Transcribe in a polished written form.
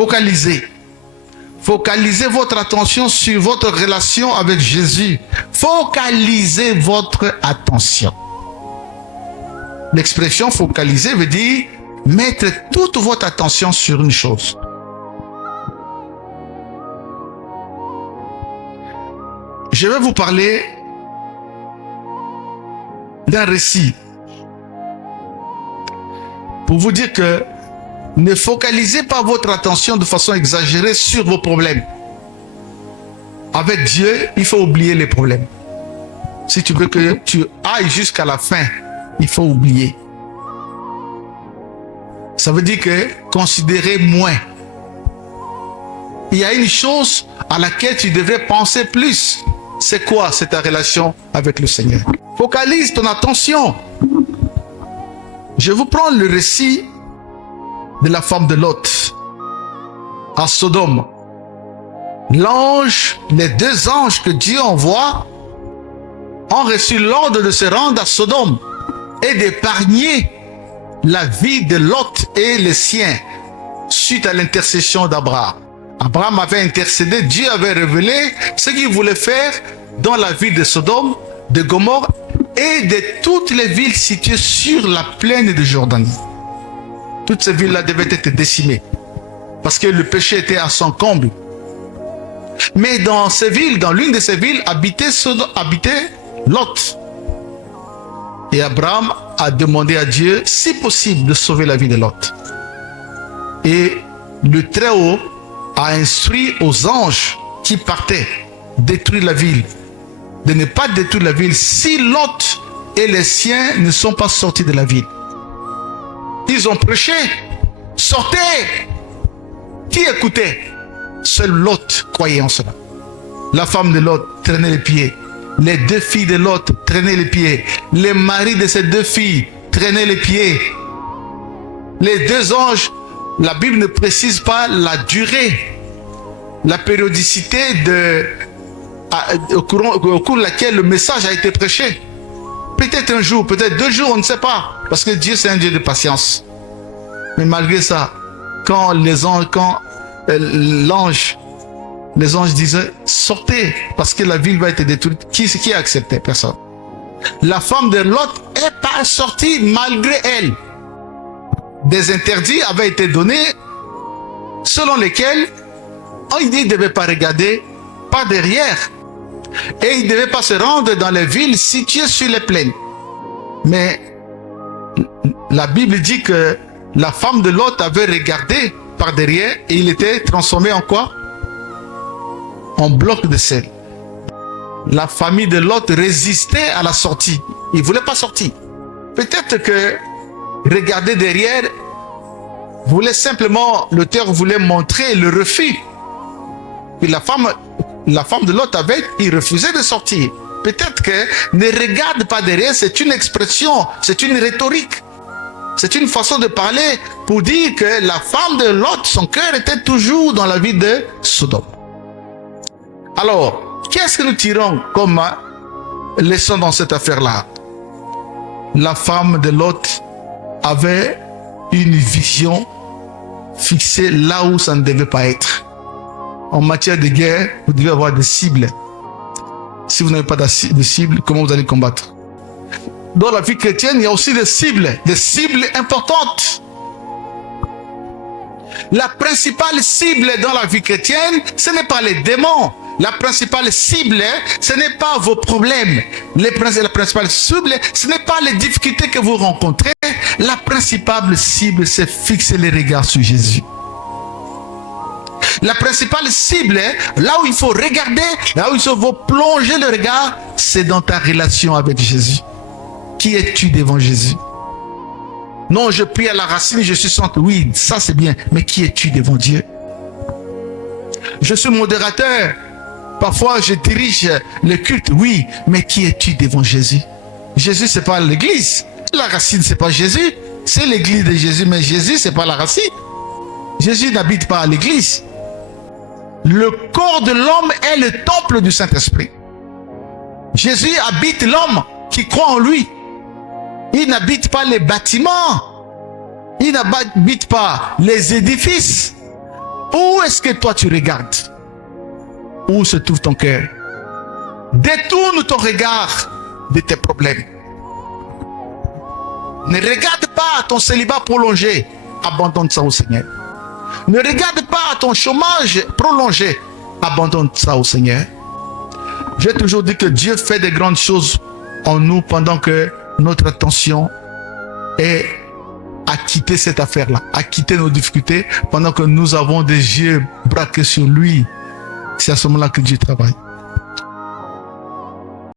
Focalisez. Focalisez votre attention sur votre relation avec Jésus. Focalisez votre attention. L'expression focaliser veut dire mettre toute votre attention sur une chose. Je vais vous parler d'un récit pour vous dire que ne focalisez pas votre attention de façon exagérée sur vos problèmes. Avec Dieu, il faut oublier les problèmes. Si tu veux que tu ailles jusqu'à la fin, il faut oublier. Ça veut dire que considérez moins. Il y a une chose à laquelle tu devrais penser plus. C'est quoi? C'est ta relation avec le Seigneur. Focalise ton attention. Je vous prends le récit de la femme de Lot à Sodome. Les deux anges que Dieu envoie ont reçu l'ordre de se rendre à Sodome et d'épargner la vie de Lot et les siens suite à l'intercession d'Abraham. Abraham avait intercédé, Dieu avait révélé ce qu'il voulait faire dans la ville de Sodome, de Gomorrhe et de toutes les villes situées sur la plaine de Jordanie. Toutes ces villes-là devaient être décimées parce que le péché était à son comble. Mais dans ces villes, dans l'une de ces villes, habitait Lot. Et Abraham a demandé à Dieu, si possible, de sauver la vie de Lot. Et le Très-Haut a instruit aux anges qui partaient détruire la ville, de ne pas détruire la ville si Lot et les siens ne sont pas sortis de la ville. Ils ont prêché, sortez. Qui écoutait? Seul Lot croyait en cela. La femme de Lot traînait les pieds. Les deux filles de Lot traînaient les pieds. Les maris de ces deux filles traînaient les pieds. Les deux anges, la Bible ne précise pas la durée, la périodicité au cours de laquelle le message a été prêché. Peut-être un jour, peut-être 2 jours, on ne sait pas. Parce que Dieu, c'est un Dieu de patience. Mais malgré ça, quand les anges disaient, sortez, parce que la ville va être détruite, qui a accepté? Personne. La femme de Lot n'est pas sortie malgré elle. Des interdits avaient été donnés selon lesquels il ne devait pas regarder par derrière. Et il ne devait pas se rendre dans les villes situées sur les plaines. Mais la Bible dit que la femme de Lot avait regardé par derrière et il était transformé en quoi? En bloc de sel. La famille de Lot résistait à la sortie. Il ne voulait pas sortir. Peut-être que regarder derrière voulait simplement, l'auteur voulait montrer le refus. Et la femme de Lot il refusait de sortir. Peut-être que ne regarde pas derrière, c'est une expression, c'est une rhétorique. C'est une façon de parler pour dire que la femme de Lot, son cœur était toujours dans la vie de Sodome. Alors, qu'est-ce que nous tirons comme leçon dans cette affaire-là? La femme de Lot avait une vision fixée là où ça ne devait pas être. En matière de guerre, vous devez avoir des cibles. Si vous n'avez pas de cible, comment vous allez combattre? Dans la vie chrétienne, il y a aussi des cibles importantes. La principale cible dans la vie chrétienne, ce n'est pas les démons. La principale cible, ce n'est pas vos problèmes. La principale cible, ce n'est pas les difficultés que vous rencontrez. La principale cible, c'est fixer les regards sur Jésus. La principale cible, là où il faut regarder, là où il faut plonger le regard, c'est dans ta relation avec Jésus. Qui es-tu devant Jésus? Non, je prie à la racine, je suis saint. Oui, ça c'est bien. Mais qui es-tu devant Dieu? Je suis modérateur. Parfois, je dirige le culte. Oui, mais qui es-tu devant Jésus? Jésus, c'est pas l'église. La racine, c'est pas Jésus. C'est l'église de Jésus, mais Jésus, c'est pas la racine. Jésus n'habite pas à l'église. Le corps de l'homme est le temple du Saint-Esprit. Jésus habite l'homme qui croit en lui. Il n'habite pas les bâtiments. Il n'habite pas les édifices. Où est-ce que toi tu regardes? Où se trouve ton cœur? Détourne ton regard de tes problèmes. Ne regarde pas ton célibat prolongé. Abandonne ça au Seigneur. Ne regarde pas ton chômage prolongé. Abandonne ça au Seigneur. J'ai toujours dit que Dieu fait des grandes choses en nous pendant que notre attention est à quitter cette affaire-là, à quitter nos difficultés pendant que nous avons des yeux braqués sur lui. C'est à ce moment-là que Dieu travaille.